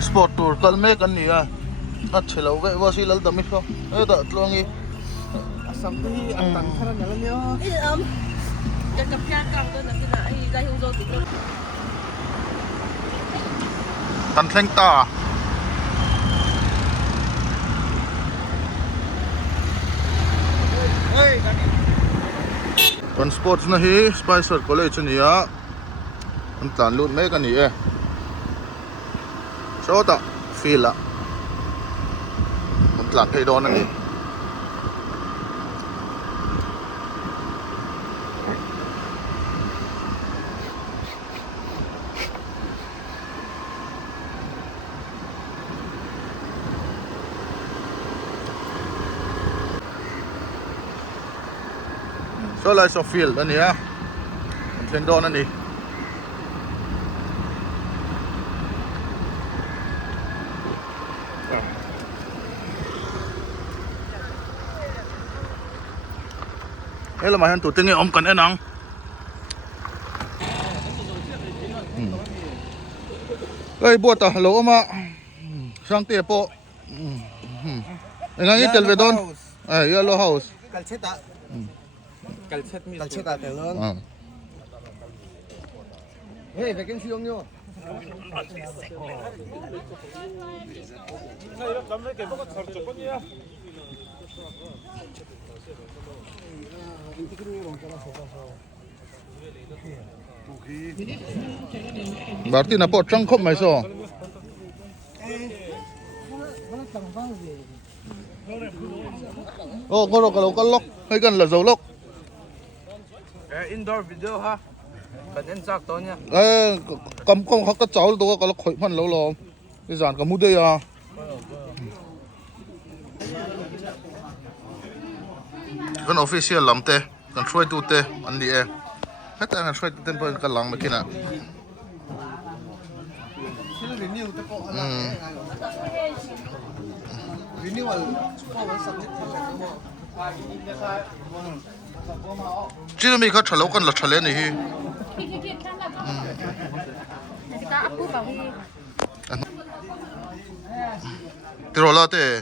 sport tour kalme kan ni a chelo ve wasilal damit ko da tlongi asam hi atang thara nalanya cái cặp cha cầm tôi là cái này ra hung dô tính tan thleng ta ton sports na hi Spicer College ni a an tlan lut me kan ni e so ta feel a an tlan thei don ani so lai so field ani a an thleng don ani là mà hắn tụi tiếng ông cần em nắng ơi bùa ta lỗ mà sang tiệp bộ ngay cái về đón yellow house kalcheta kalcheta telon hey vacancy ông nhô Berarti na po trăng khop mai so ngoro kalau kalok hay kan là dầu lốc indoor video ha cần en sak to nha cầm không khắc cái cháu tôi kalok khoi man lâu lo cái giàn cầm mu đây à kan official lam te kan try tu te an di e hata kan try tu te pon kan lang makina renewal subject chỉ là mình có trả lâu con là trả lên này hi thì rồi là thế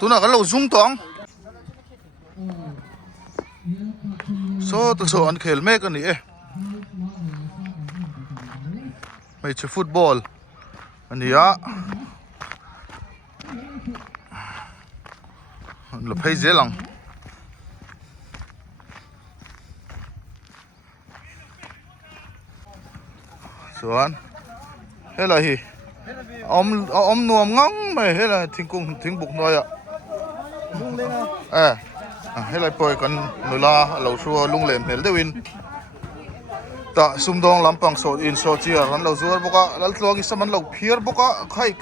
tôi nói cái lâu zoom toang so tôi so anh khel mấy cái này mấy chơi football anh ấy á là phải dễ lắm Xuân, thế là gì? Ông nuông ngóng mày thế là thinh bục nói ạ. Thế là bồi con người la lâu xua lung lem hết đấy win. Ta sum dong làm bằng sốt in sốt chia, hắn lâu xua bốc á, lal tuang isam hắn lâu phier bốc á, khai.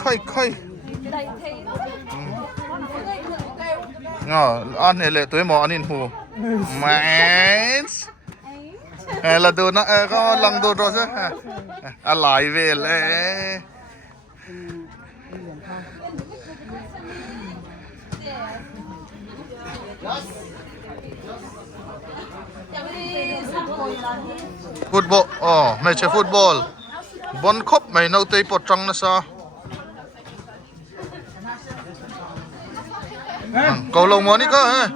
Anh này lệ tuổi mò anh in hù, mày. Là đồ nó có lăng đồ rồi chứ lại về lẽ football mày chơi football bon khop mày nấu tây bột trăng nó sao cầu lồng món đi cơ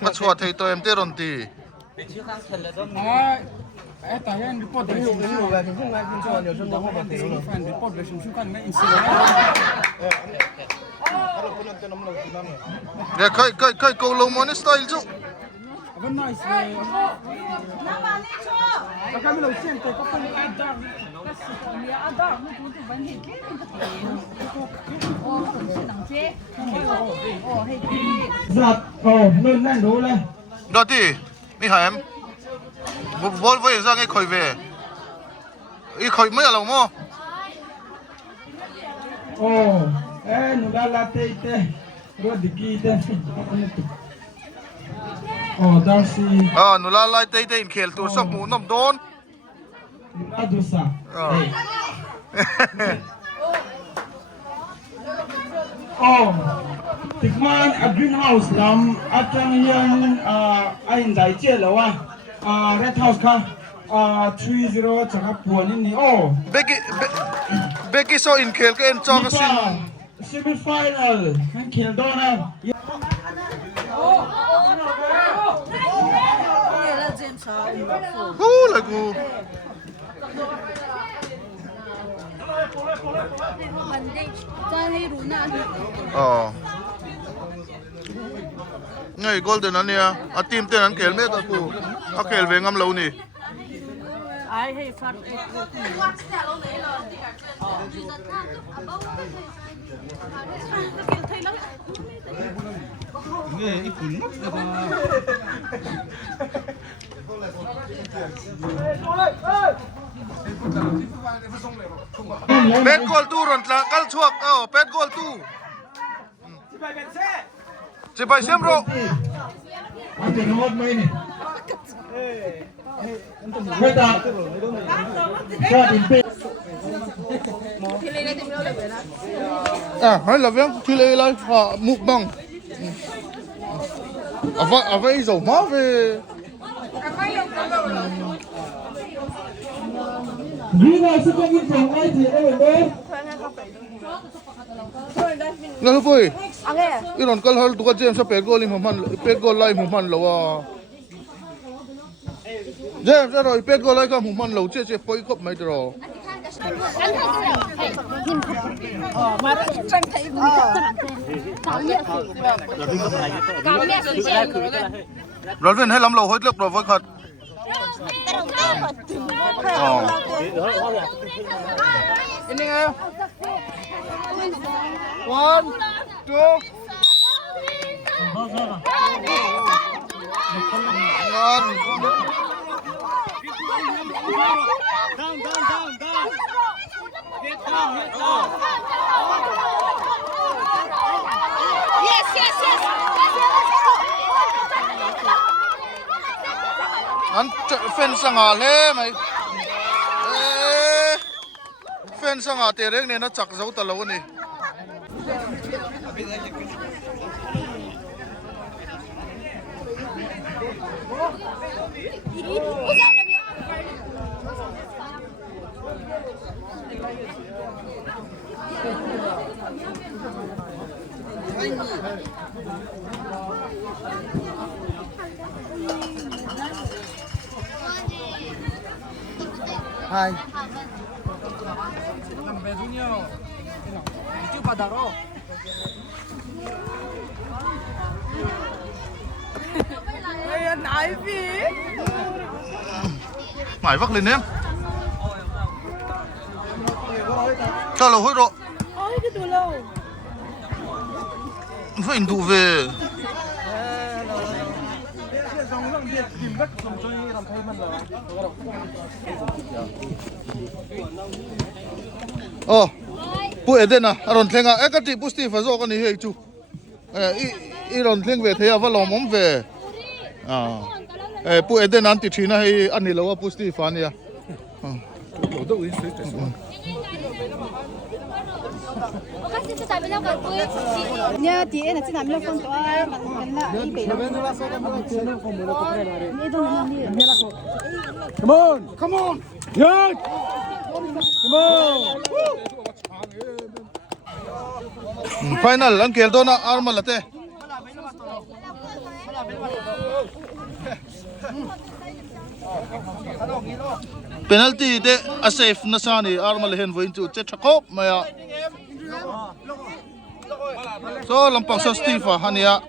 mà chùa thầy tôi em tê rồi tì tại anh report đấy chúng tôi là chúng tôi cũng cho nhiều trong đó mà thì fan report đấy chúng tôi mới để khơi cầu lồng món style chứ vẫn nice các cái đầu tiên tôi có phần ada nó cũng tự vấn hiện giật nên đang đố lên đó thì mi hả em vô với ra cái khơi về cái khơi mới là lòng mò nó đã là tê rồi đi kia tê Darcy หนูลาไล่เตะอินเขลตัวสมูน้ำโดน Adusa. Tikman a greenhouse lam atang yan ain dai che lawa red house ka 30 chaka puan ni Becky so in kel ka en chong sin semi final kan khel dona la gu ngay golden anh nha à team tên anh kel me ta ku a kel ve ngam lo ni ai hay phát pet goal tu ron tla kal chuak pet goal tu chỉ bài xem rồi ante nomot mai ni Meta shot in pay hay là vậy khi lấy lại mục bằng à vậy dầu máu về Greenhouse is coming from 90 over Lalu boy, iron kal hal tukar James sa pet goal lai muman lawa. James aro pet goal lai ka muman law che poi kop mai dro. Rolvin hay lắm law hoi lek pro voi khat. Ini ayo. 1, 2 Anh fan sang à lẽ mày fan sang à tiền này nó chặt dấu tờ lâu này Hai mãi vắt lên em cho lâu hối rồi phải đủ về bụi đến à ron theng à cái gì bút stiff phải rồi cái này hay chú i ron theng về thế à vào lòng mắm về bụi đến anh thì na hay anh đi lâu bút stiff anh ya Nya ti ena chi nam lo kon to ai man na I be Come on, come on. Yeah. Come on. Final ang kel na arma late penalty de a safe na sani arma lehen voin chu che thakop maya so lampang so Steve hania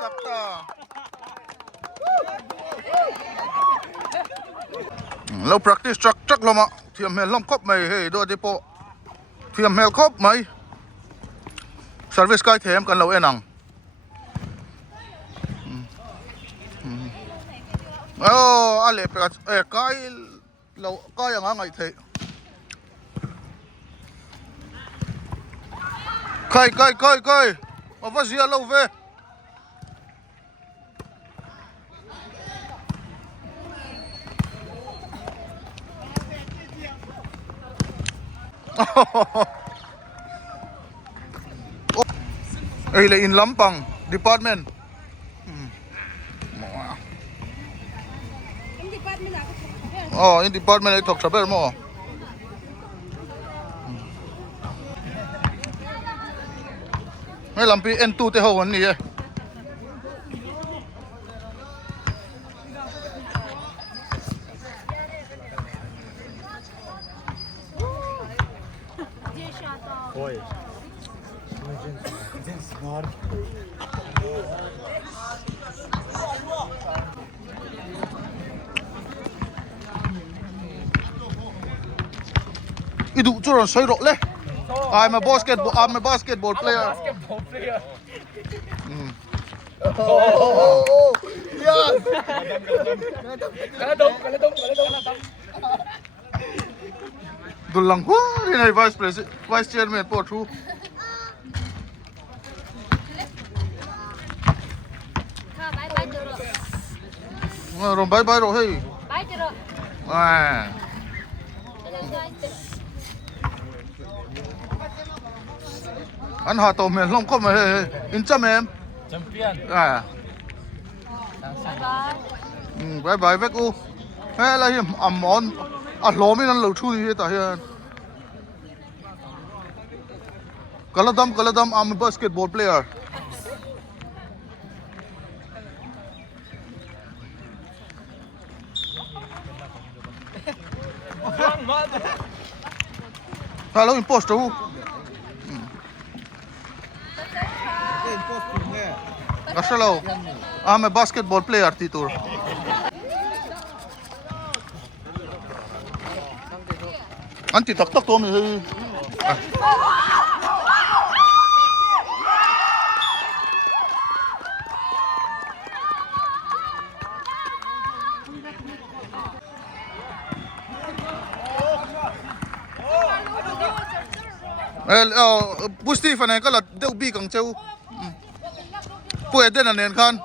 Chapta. Lâu practice chắc lắm ạ. Thiểm hẹn long khóc mày hề đua đi bộ. Thiểm hẹn khóc mày. Service cái thêm cần lâu en năng. Ale cái lâu cái yang ngay thế. Kai. Mà vắt gì lâu về. Ay la in Lampang department. Oh, in department ay talk saber mo. May lampi N2 te ho ni eh. Idu churon soi ro le. I'm a basketball player. Yes. Dulang ho ni vice chairman po thu. Rồi bye rồi hey. Bye rồi. À. Anh họ tàu miền Long không mà in chăm em. Champion. À. Bye bye vết u. Hay là hiểm món lố mới ăn lẩu chui đi tại hiện. Kaladam, I'm a basketball player. Hello, imposter. Hello, I'm a basketball player, Titur. Anti tak to mi. Pusti fan này có là đeo bi càng châu. Pwede na nền khan.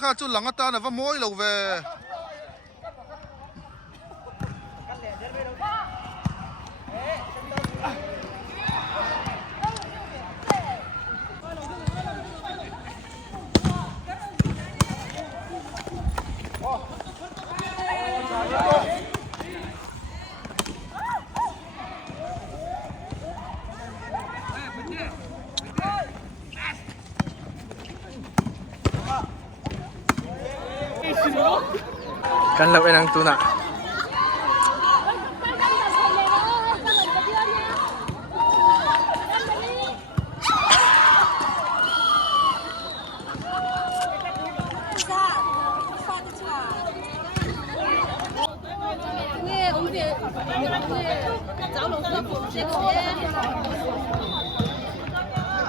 Khá chút lắng ta là vắt mối lâu về. Kan lâu en ang tuna.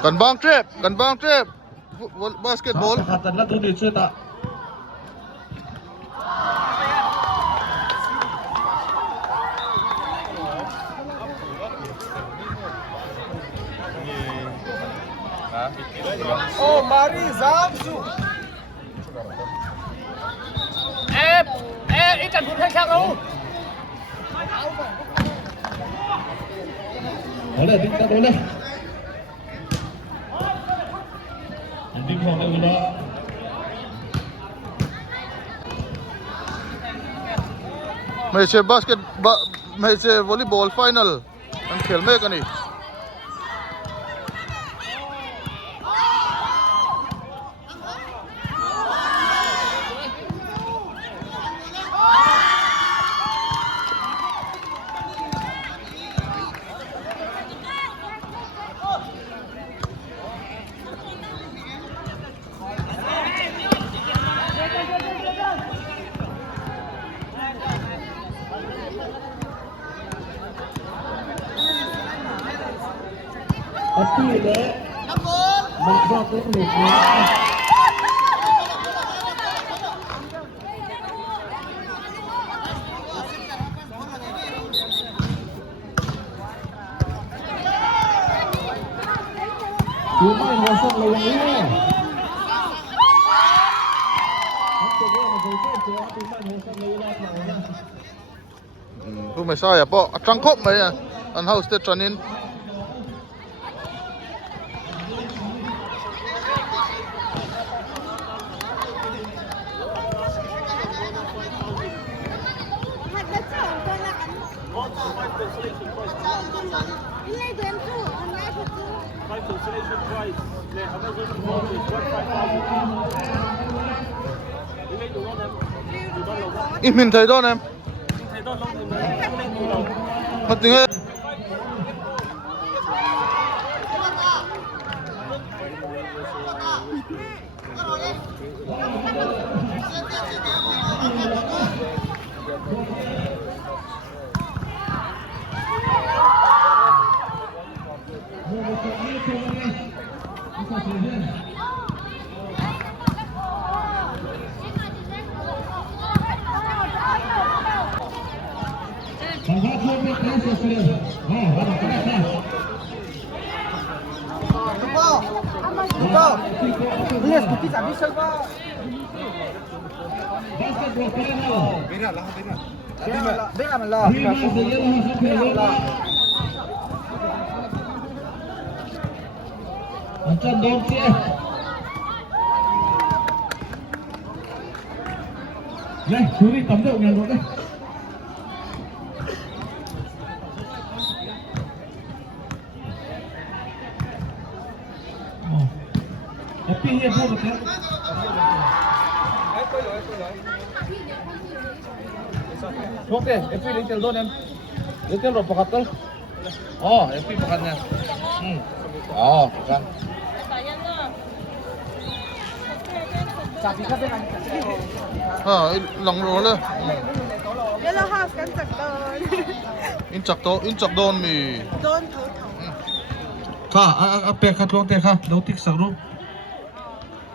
Gần bang trip. Basketball. Katan na to di chuta. Oh, Mari Zamsu. Ikan pun khác đâu. Boleh, kita boleh. Nanti mau ke bola. Mấy chơi ไม่ใช่วอลเลย์บอลไฟนอลอันเขียนเมกันนี่ที่เละมาบอกเทคนิคนะดูไม่หัวส้มเลยอย่างนี้เนี่ยตัวเรื่องมันเคยเชื่อตัวดูไม่หัวส้มเลยนะเขา ผู้ไม่ใช่อะปะจังคบไหมอะอันเฮาสเตชันนินอิมินไทยด้วยนะมาถึงAncan Dorsi Này, chú đi tắm rượu nhà luôn đấy Happy here for the club Thuốc đi, Happy đến tiền luôn em Đến tiền rồi pakat thôi Happy pakat nha pakat lòng rồiเลย Yellow House กันจากเดิน อินจักโดนมี โดนเถา ค่ะเอาเปียกขัดลงเตะค่ะเราติ๊กสักรูป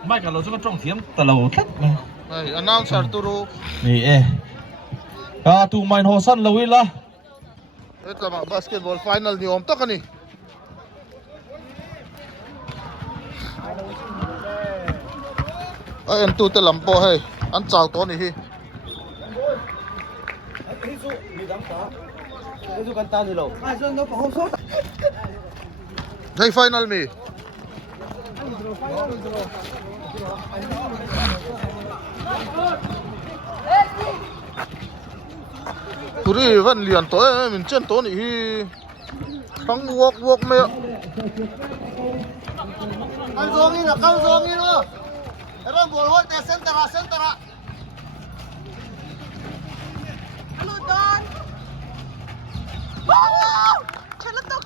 ไม่กันเราจะก็จ้องเทียมแต่เราทัดนะ ไอ้อันนั้นสาร์ตูรู นี่ตูไมน์โฮสันเราวิลละ เอ๊ะแต่มาบาสเกตบอลไฟนอลนี่อมตักกันนี่ไอ้อันตูเตลัมโปให้อันเจ้าตัวนี่ฮีให้ไฟนอลมีตุรีวันเลียนตัวมันเช่นตัวนี่ฮีทั้งวอกไม่กันโซงี้นะไอ้บ้านบัวโหดแต่เส้นตระ อลูดอนว้าวฉันละตก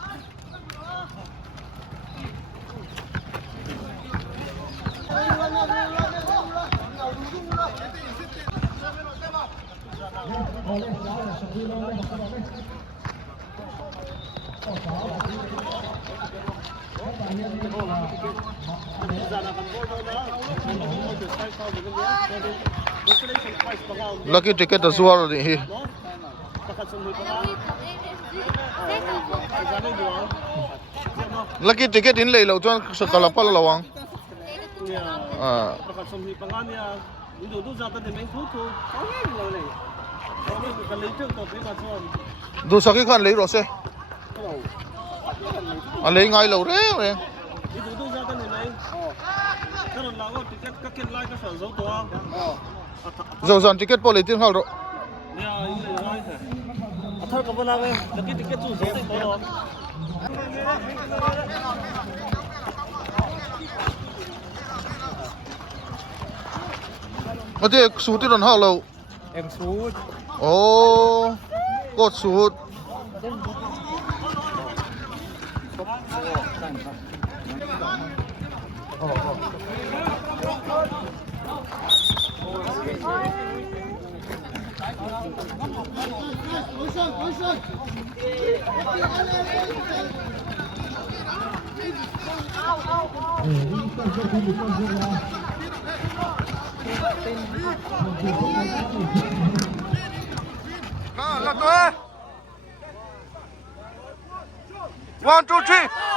lucky ticket as well ni hi lucky ticket in lei lo chuan sa kala pal lawangประกาศสมหีปังงานเนี่ยดูดูจากตอนนี้ไม่ถูกเขาเห็นเราเลยเขาไม่กันเลยเจ้าตัวไปมาชน du saki khan lei ro se a lei ngai lo re ดูดูจากตอนนี้ไหมถ้าเราเราก็ติดก็เก็บไล่ก็สั่งสองตัว zo zan ticket po lei tin hal ro เนี่ยยังไง Athar kabala me lagi tiket tu zai tolo. Ở đây số tiền hao lâu. Em số. Ồ, có số. Là tôi. 1, 2, 3.